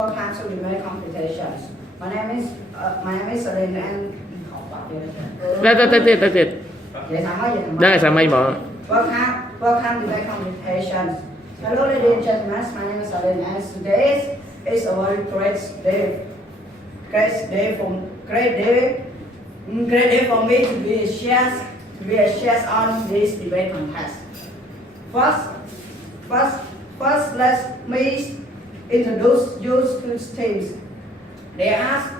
Welcome to the Many Computations. My name is Rin and That's it. That's amazing. Welcome to Many Computations. Hello, ladies and gentlemen. My name is Rin, and today is a very great day. Great day for me to be a chef on this debate contest. First, let me introduce you to teams. They ask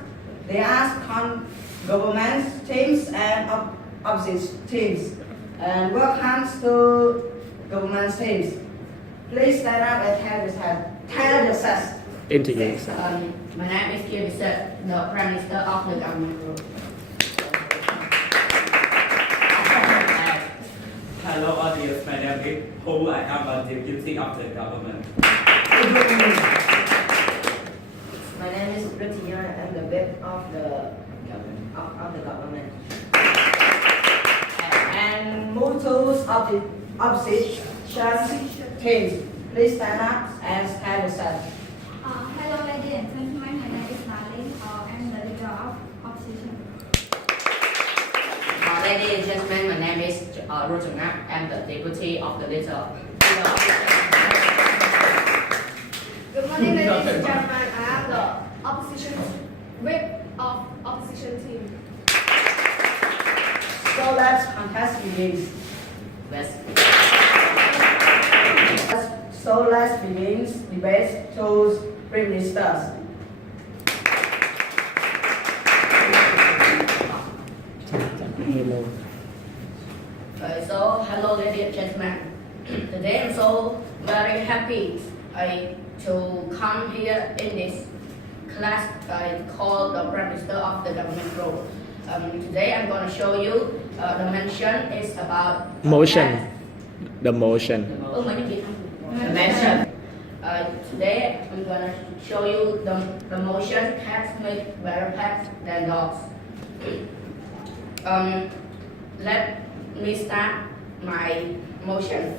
government teams and opposite teams. And welcome to government teams. Please stand up and tell yourself. Interviews. My name is Kim Bissett, the Prime Minister of the Government Group. Hello audience, my name is Hu. I am a deputy of the government. My name is Rutiya, I am the whip of the government. And move to opposite teams. Please stand up and tell yourself. Hello, ladies and gentlemen. My name is Darling. I am the leader of opposition. Ladies and gentlemen, my name is Rutungak. I am the deputy of the leader. Good morning, ladies and gentlemen. I am the opposition whip of opposition team. So let's contest begins. So let's begin debate to Prime Ministers. Hello. Hello, ladies and gentlemen. Today I'm so very happy to come here in this class called the Prime Minister of the Government Group. Today I'm going to show you the mention is about Motion. The motion. The mention. Today I'm going to show you the motion cats make better pets than dogs. Let me start my motion.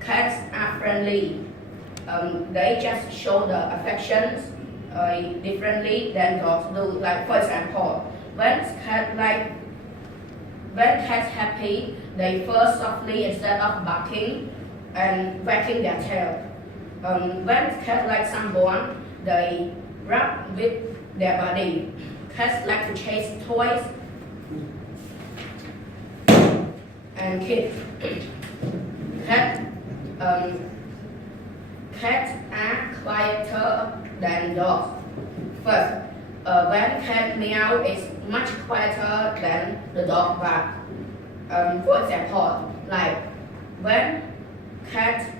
Cats are friendly. They just show the affections differently than dogs do. Like for example, when cats happy, they fur softly instead of barking and wagging their tail. When cats like someone, they rub with their body. Cats like to chase toys and kids. Cats are quieter than dogs. First, when cat meow is much quieter than the dog bark. For example, like when cat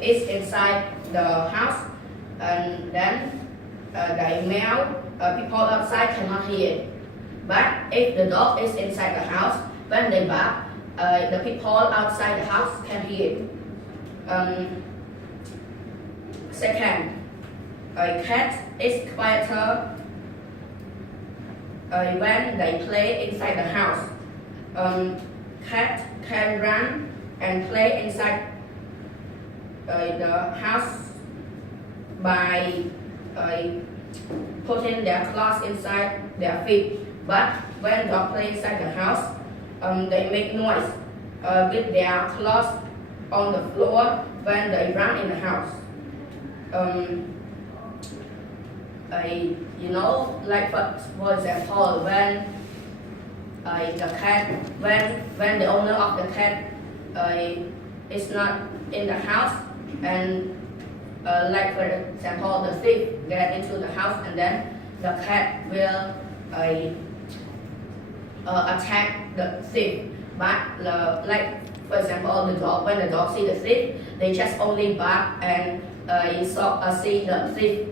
is inside the house and then they meow, people outside cannot hear it. But if the dog is inside the house, when they bark, the people outside the house can hear it. Second, a cat is quieter when they play inside the house. Cat can run and play inside the house by putting their claws inside their feet. But when dog play inside the house, they make noise with their claws on the floor when they run in the house. Like for example, when when the owner of the cat is not in the house, and like for example, the thief get into the house, and then the cat will attack the thief. But like for example, the dog, when the dog see the thief, they just only bark and see the thief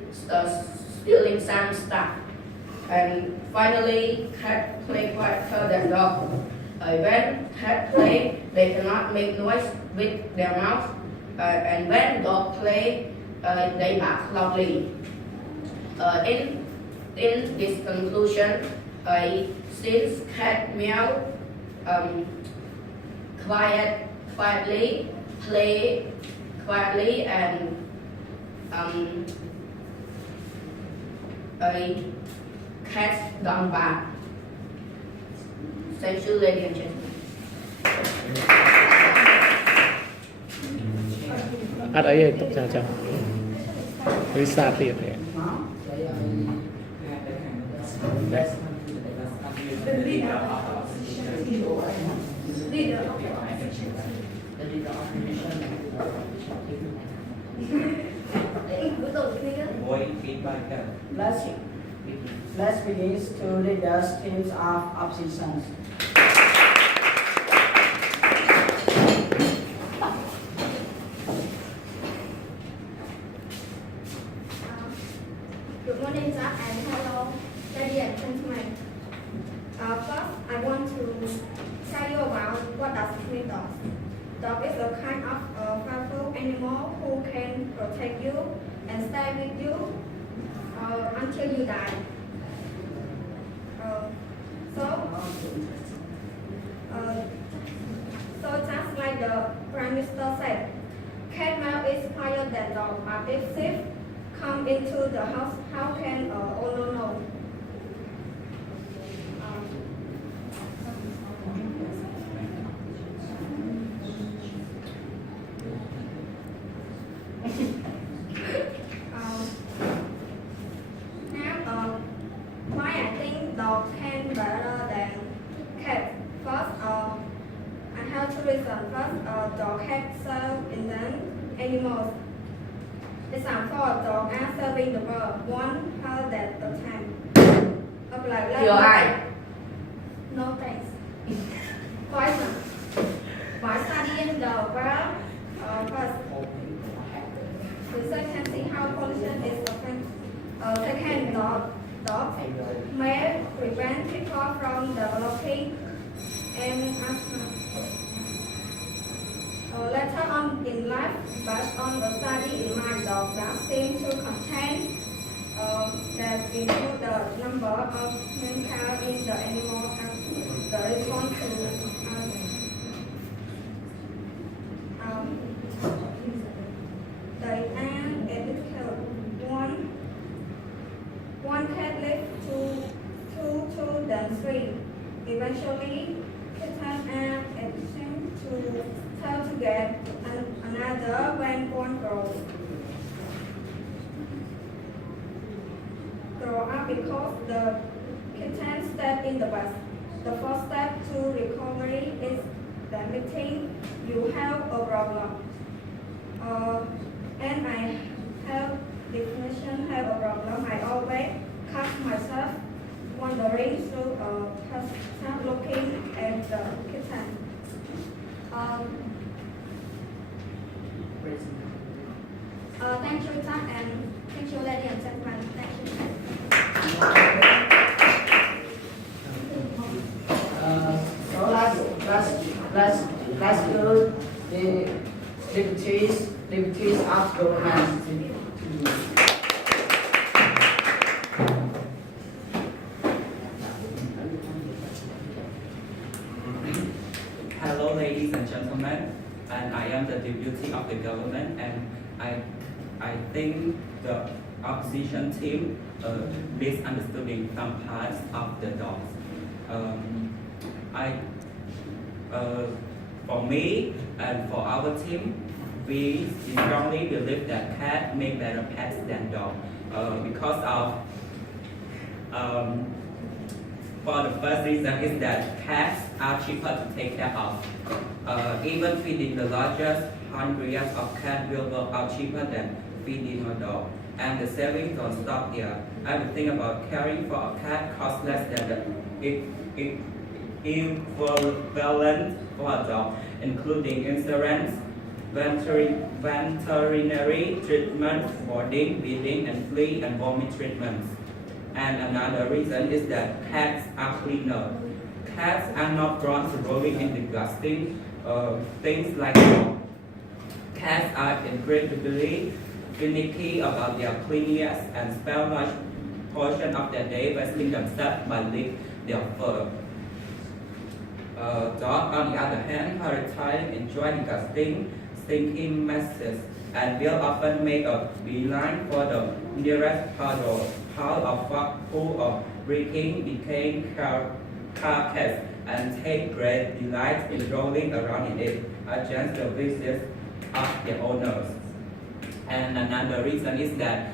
stealing some stuff. And finally, cat play quieter than dog. When cat play, they cannot make noise with their mouth. And when dog play, they bark loudly. In this conclusion, since cat meow quietly, play quietly, and a cat don't bark. Thank you, ladies and gentlemen. Ở đây tục chào chào. Lisa tiếp này. The leader of opposition team. Leader of the opposition Boy, feedback. Let's begin to leaders teams of oppositions. Good morning, Jack, and hello, ladies and gentlemen. First, I want to tell you about what does it mean dog. Dog is a kind of powerful animal who can protect you and stay with you until you die. So just like the Prime Minister said, cat male is higher than dog, but if thief come into the house, how can owner know? Why I think dog can better than cat? First, I have to reason. First, dog have self-independent animals. Example, dog are serving the world one health at a time. Your eye. No thanks. Poison. By studying the world, first, research can see how pollution is affecting. Second, dogs may prevent people from developing asthma. Later on in life, based on the study in my dog that seem to contain that include the number of mankind in the animal and the response to the ant one cat lived two, then three. Eventually, kittens are exchanged to tell to get another when one grows. Grow up because the kitten step in the bus. The first step to recovery is admitting you have a problem. And I have definition have a problem. I always catch myself wandering through start looking at the kitten. Thank you, Jack, and thank you, ladies and gentlemen. Thank you. So let's do the liberties of government. Hello, ladies and gentlemen, and I am the deputy of the government, and I think the opposition team misunderstanding some parts of the dogs. For me and for our team, we strongly believe that cats make better pets than dogs because of for the first reason is that cats are cheaper to take care of. Even feeding the largest hundreds of cats will work out cheaper than feeding a dog. And the savings don't stop here. Everything about caring for a cat costs less than the equivalent for a dog, including insurance, veterinary treatment, boarding, feeding, and flea and vomit treatments. And another reason is that cats are cleaner. Cats are not prone to rolling in disgusting things like dogs. Cats are incredibly finicky about their cleanliness and spend large portion of their day wasting themselves by licking their fur. Dogs, on the other hand, are retiring, enjoy disgusting, stinking messes and will often make a beeline for the nearest puddle of breaking decaying carcass and take great delight in rolling around in it against the wishes of their owners. And another reason is that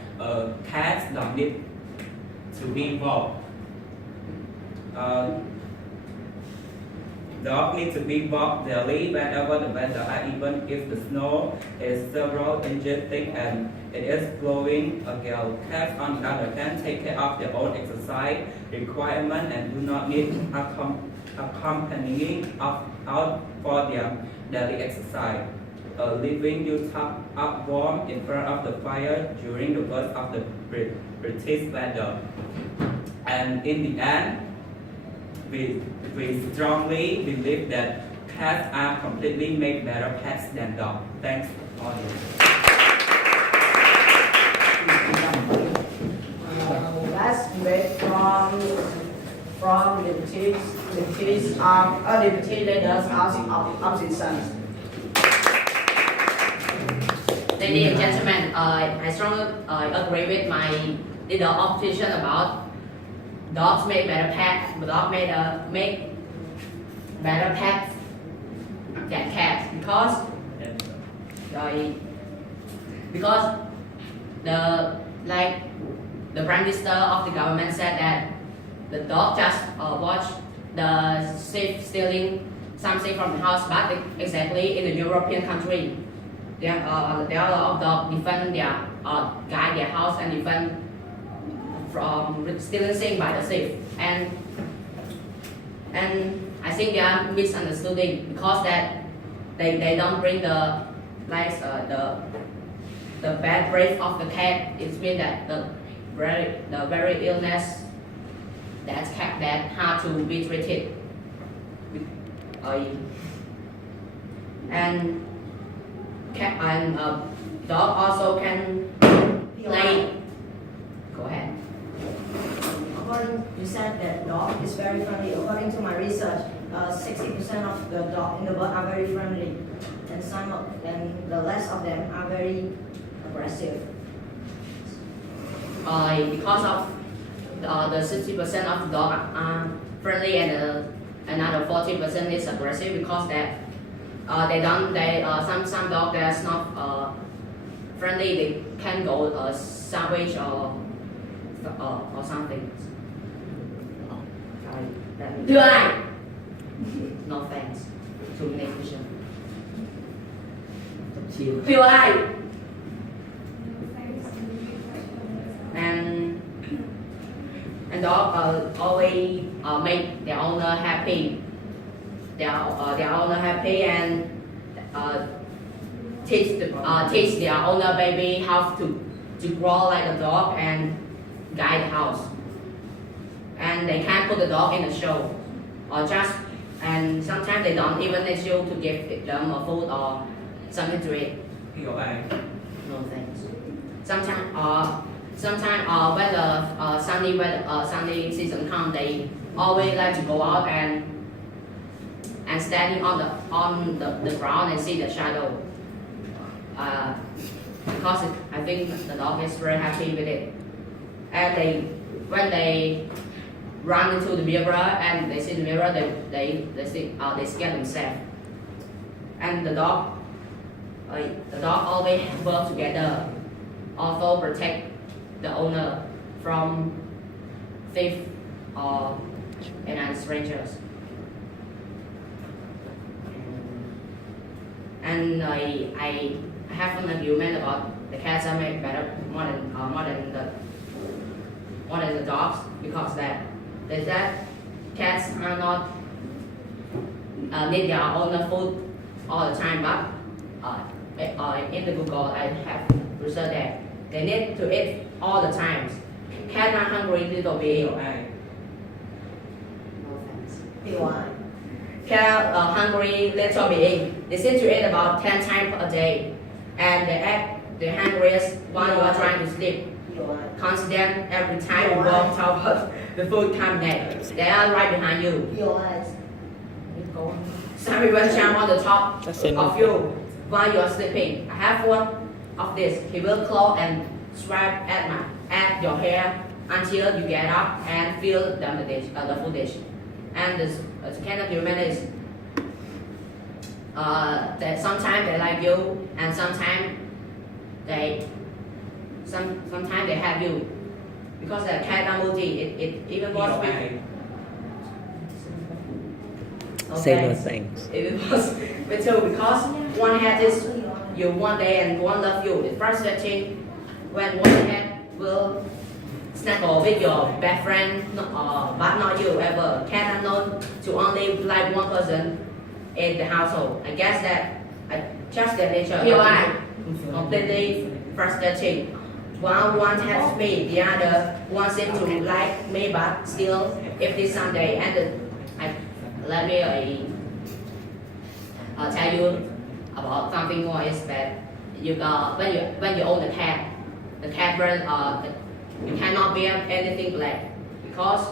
cats don't need to be walked. Dogs need to be walked daily whenever the weather, and even if the snow is several inches thick and it is blowing a gale. Cats, on the other hand, take care of their own exercise requirement and do not need accompanying out for their daily exercise. Leaving you up warm in front of the fire during the worst of the British weather. And in the end, we strongly believe that cats are completely made better pets than dogs. Thanks, audience. That's great from the British leaders of the sons. Ladies and gentlemen, I strongly agree with my leader opposition about dogs make better pets, but dogs make better pets than cats because the prime minister of the government said that the dog just watch the thief stealing something from the house, but exactly in the European country, there are a lot of dogs defend their guide their house and defend from stealing things by the thief, and I think they are misunderstanding because that they don't bring the bad breath of the cat. It means that the very illness that cat that hard to be treated, and cat and dog also can play. Go ahead. According, you said that dog is very friendly. According to my research, 60% of the dog in the world are very friendly, and the rest of them are very aggressive. Because of the 60% of the dog are friendly and another 40% is aggressive because that some dog that's not friendly, they can go savage or something. Thưa ai? No thanks. To negation. Thưa ai? And dog always make their owner happy. Their owner happy and teach their owner baby how to grow like a dog and guide the house. And they can't put the dog in a show and sometimes they don't even need you to give them a food or something to eat. No thanks. Sometimes when the sunny season comes, they always like to go out and standing on the ground and see the shadow. Because I think the dog is very happy with it. And when they run into the mirror and they see the mirror, they scare themselves. And the dog always work together, also protect the owner from thief or any strangers. And I have an argument about the cats are made better more than the dogs because that cats are not need their own food all the time, but in the Google I have researched that they need to eat all the time. Cats are hungry little being. No thanks. Cat hungry little being. They seem to eat about 10 times a day, and they act the hungriest while you are trying to sleep. Constant every time you walk towards the food cabinet. They are right behind you. Some people jump on the top of you while you are sleeping. I have one of this, he will claw and swipe at your hair until you get up and feel the footage. And the second argument is that sometimes they like you and sometimes they have you, because the cat emoji it even was with Say no thanks. it was with two, because one hat is you one day and one love you. It's frustrating when one hat will snuggle with your best friend, but not you ever. Cat are known to only like one person in the household. I guess that just the nature. Completely frustrating. One has me, the other one seems to like me, but still, if this Sunday ended, let me tell you about something more. Is that you when you own the cat brand, you cannot wear anything black, because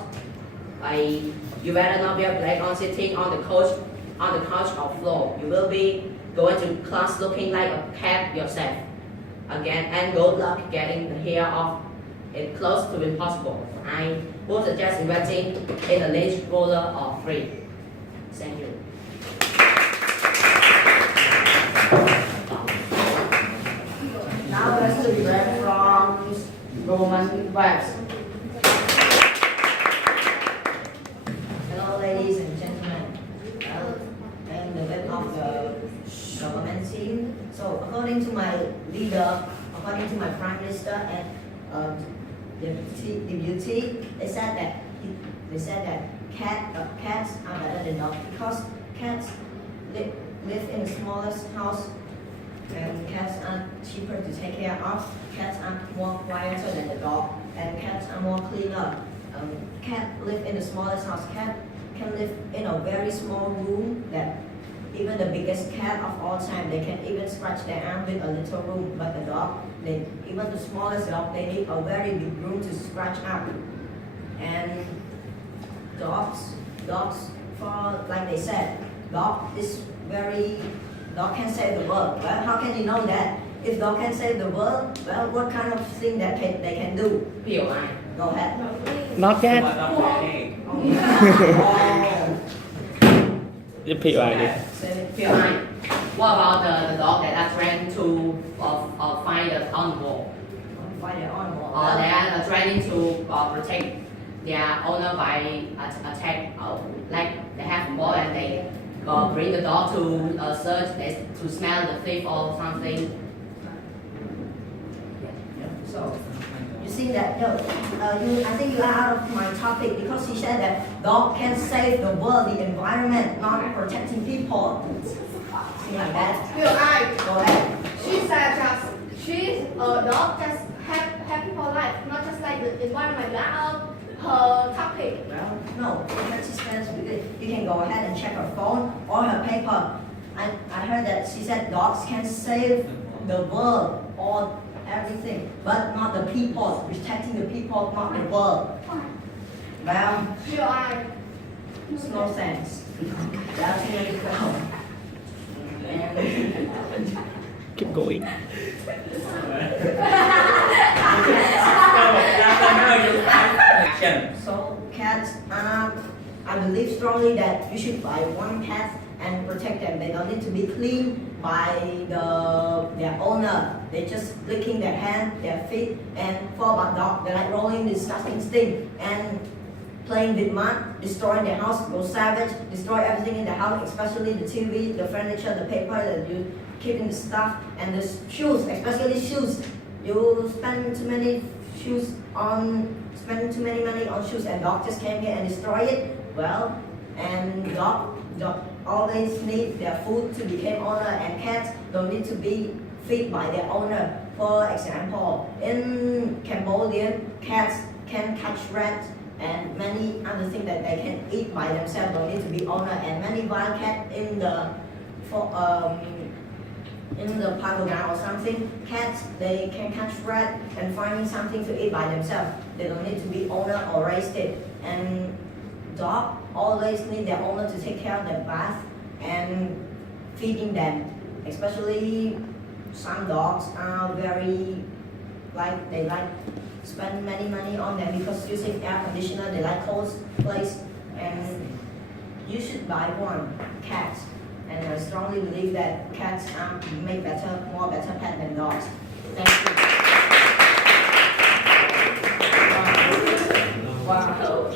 you better not wear black on sitting on the couch or floor. You will be going to class looking like a cat yourself again, and good luck getting the hair off. It's close to impossible. I would suggest investing in a lace roller or free. Thank you. Now let's do that from Roman Webs. Hello, ladies and gentlemen. I'm the web of the government team. So, according to my leader, according to my prime minister and deputy, they said that cats are better than dogs, because cats live in the smallest house, and cats are cheaper to take care of. Cats are more quieter than the dog, and cats are more cleaner. Cat live in the smallest house. Cat can live in a very small room that even the biggest cat of all time, they can even scratch their arm with a little room. But the dog, even the smallest dog, they need a very big room to scratch up. And dogs, for like they said, dog can save the world. Well, how can you know that? If dog can save the world, well, what kind of thing that they can do? POI. Go ahead. Not yet. Oh. The POI đi. POI. What about the dog that are trained to find the on the wall? Find it on the wall. They are training to protect their owner by attack. Like they have a ball and they bring the dog to search, to smell the thief or something. So, you see that, I think you are out of my topic, because he said that dog can save the world, the environment, not protecting people. See like that? Go ahead. She said she's a dog, just happy for life, not just like the environment. That's her topic. Well, no, participants, you can go ahead and check her phone or her paper. I heard that she said dogs can save the world or everything, but not the people, protecting the people, not the world. Well, it's no sense. That's where you go. And Keep going. so cats are, I believe strongly that you should buy one cat and protect them. They don't need to be cleaned by their owner. They're just licking their hand, their feet, and for about dog, they're like rolling disgusting thing and playing with mud, destroying their house, go savage, destroy everything in the house, especially the TV, the furniture, the paper that you keep in the stuff, and the shoes, especially shoes. You spend too many money on shoes, and dog just came here and destroy it. Well, and dog always need their food to become owner, and cats don't need to be fed by their owner. For example, in Cambodia, cats can catch rats and many other things that they can eat by themselves, don't need to be owner. And many wild cats in the Pagoda or something, cats, they can catch rat and finding something to eat by themselves. They don't need to be owner or raised it. And dog always need their owner to take care of their bath and feeding them. Especially some dogs are very they like spend many money on them because using air conditioner, they like cold place, and you should buy one cat. And I strongly believe that cats are more better pet than dogs. Thank you. Wow.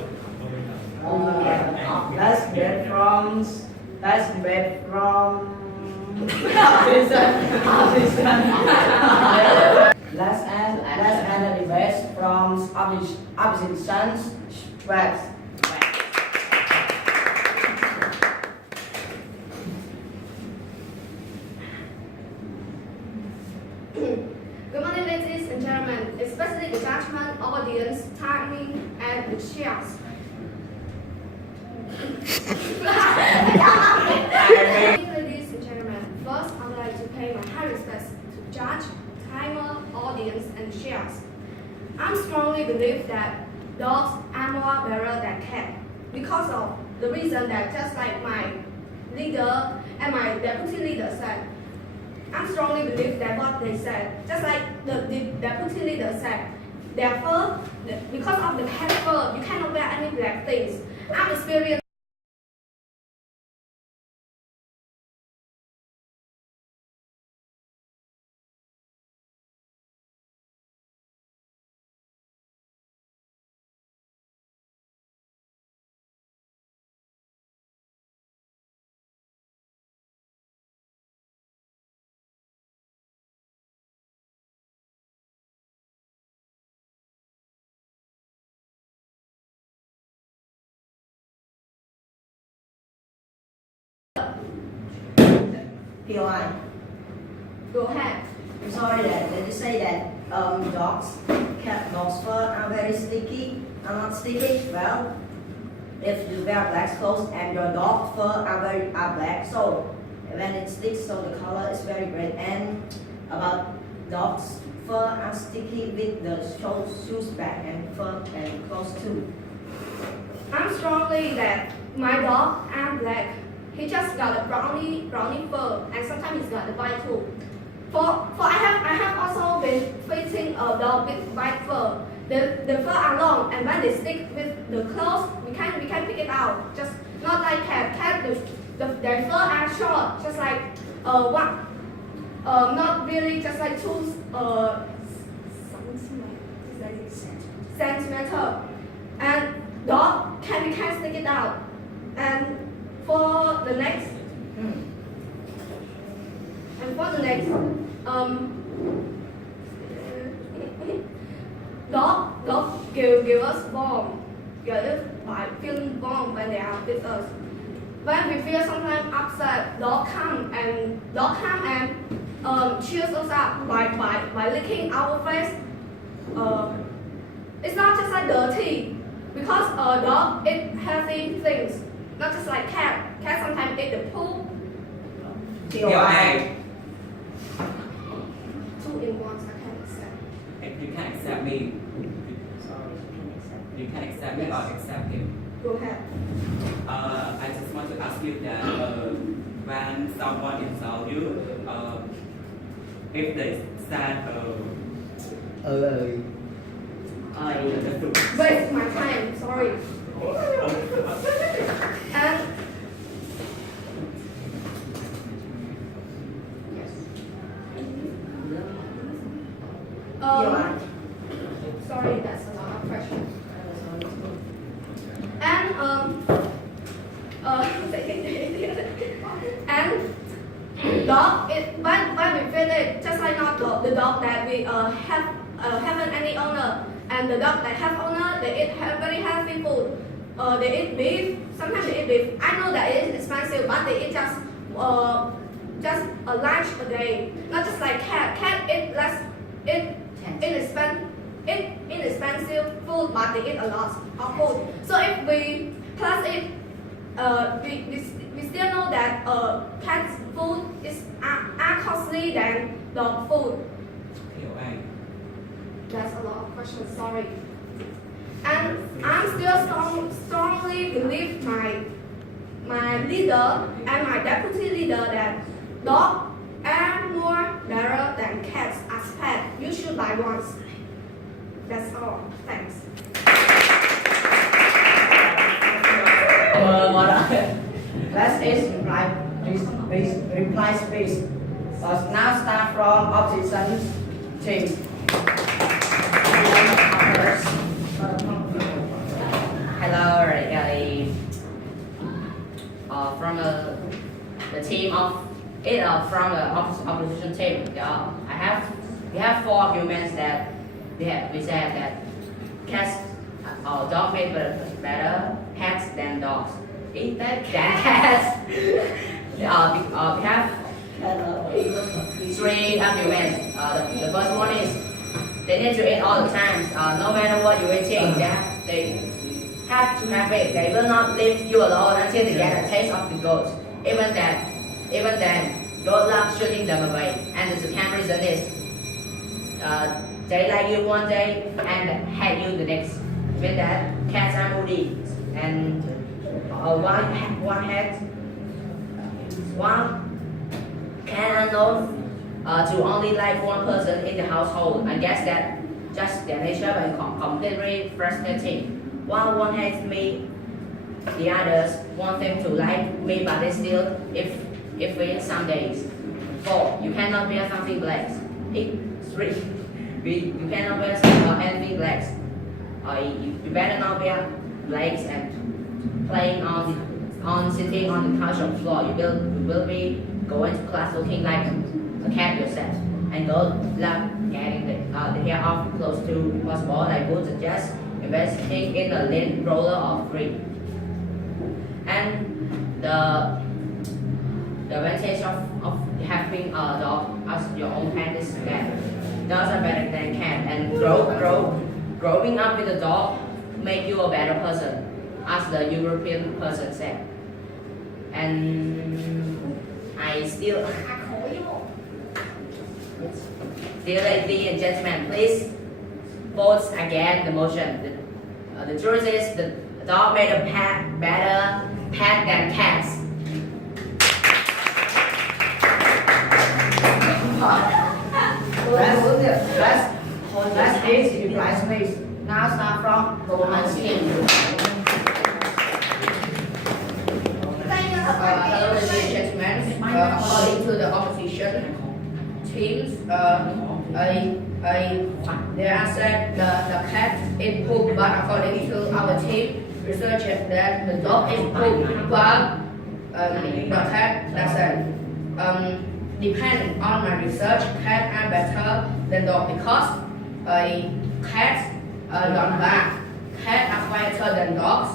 That's great from let's end the debate from oppositions spreads. Good morning, ladies and gentlemen, especially the judgment, audience, timing, and the chairs. Ladies and gentlemen, first I would like to pay my high respects to judge, timer, audience, and chairs. I strongly believe that dogs are more better than cats because of the reason that just like my leader and my deputy leader said, I strongly believe that what they said, just like the deputy leader said, their fur, because of the cat fur, you cannot wear any black things. I'm experienced. POI. Go ahead. I'm sorry that you say that dogs fur are very sticky. Are not sticky. Well, if you wear black clothes and your dog fur are black, so when it sticks, so the color is very great. And about dogs fur are sticky with the shoes back and fur and clothes too. I'm strongly that my dog are black. He just got a brownie fur, and sometimes he's got the white too. I have also been facing a dog with white fur. The fur are long, and when they stick with the clothes, we can pick it out. Just not like cat. Their fur are short, just like not really just like 2 centimeter. And dog we can stick it out. And for the next, dog give us warm, feeling warm when they are with us. When we feel sometimes upset, dog come and cheers us up by licking our face. It's not just like dirty, because a dog eat healthy things, not just like cat. Cat sometimes eat the poop. POI. 2 in 1, I can't accept. If you can accept me, you can accept me or accept him. Go ahead. I just want to ask you that when someone insults you, if they said, Waste my time, sorry. And POI. sorry, that's a lot of pressure. And and dog when we feel it, just like not the dog that we haven't any owner, and the dog that have owner, they eat very healthy food. They eat beef. Sometimes they eat beef. I know that it is expensive, but they eat just a lunch a day. Not just like cat. Cat eat less. Inexpensive food, but they eat a lot of food. So if we plus it, we still know that cat's food is costly than dog food. POI. That's a lot of questions. Sorry. And I'm still strongly believe my leader and my deputy leader that dog are more better reply once. That's all. Thanks. Last is reply space. Now start from opposition team. Hello, from the team of from the opposition team. We have 4 arguments that we said that cats or dog made better cats than dogs. Is that than cats? We have 3 arguments. The first one is they need to eat all the time. No matter what you're eating, they have to have it. They will not leave you alone until they get a taste of the goat. Even then, goat love shooting them away. And the second reason is they like you one day and hate you the next. With that, cats are moody and one can unknown to only like one person in the household. I guess that just their nature and completely frustrating. While one hates me, the others want them to like me, but they still if we some days. 4. You cannot wear something black. 3. You cannot wear anything black. You better not wear blacks and playing on sitting on the couch on the floor. You will be going to class looking like a cat yourself. And don't love getting the hair off close to possible. I would suggest investing in a lint roller or 3. And the advantage of having a dog as your own pet is that dogs are better than cats, and growing up with a dog make you a better person, as the European person said. And I still, dear ladies and gentlemen, please vote against the motion. The truth is the dog made a better pet than cats. Last is reply space. Now start from government team. Hello, ladies and gentlemen. According to the opposition teams, they are said the cat is poop, but according to our team, research that the dog is poop, but the cat doesn't. Depend on my research, cats are better than dogs because cats don't bark. Cats are quieter than dogs.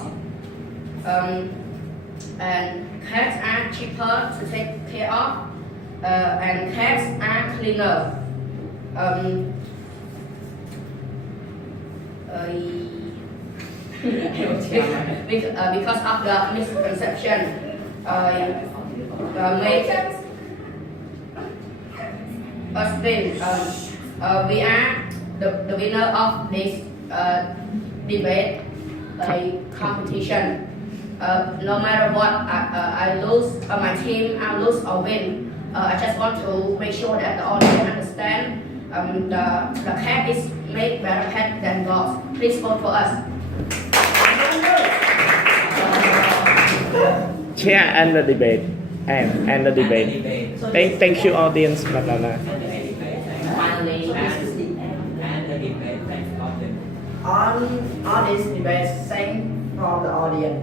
And cats are cheaper to take care of, and cats are cleaner. Because of the misconception, make us win. We are the winner of this debate competition. No matter what I lose, my team I lose or win, I just want to make sure that the audience understand the cat is made better pet than dogs. Please vote for us. Chair and the debate. And the debate. Thank you, audience. Blah, blah, blah. Finally, And the debate, thanks, audience. On this debate, saying from the audience.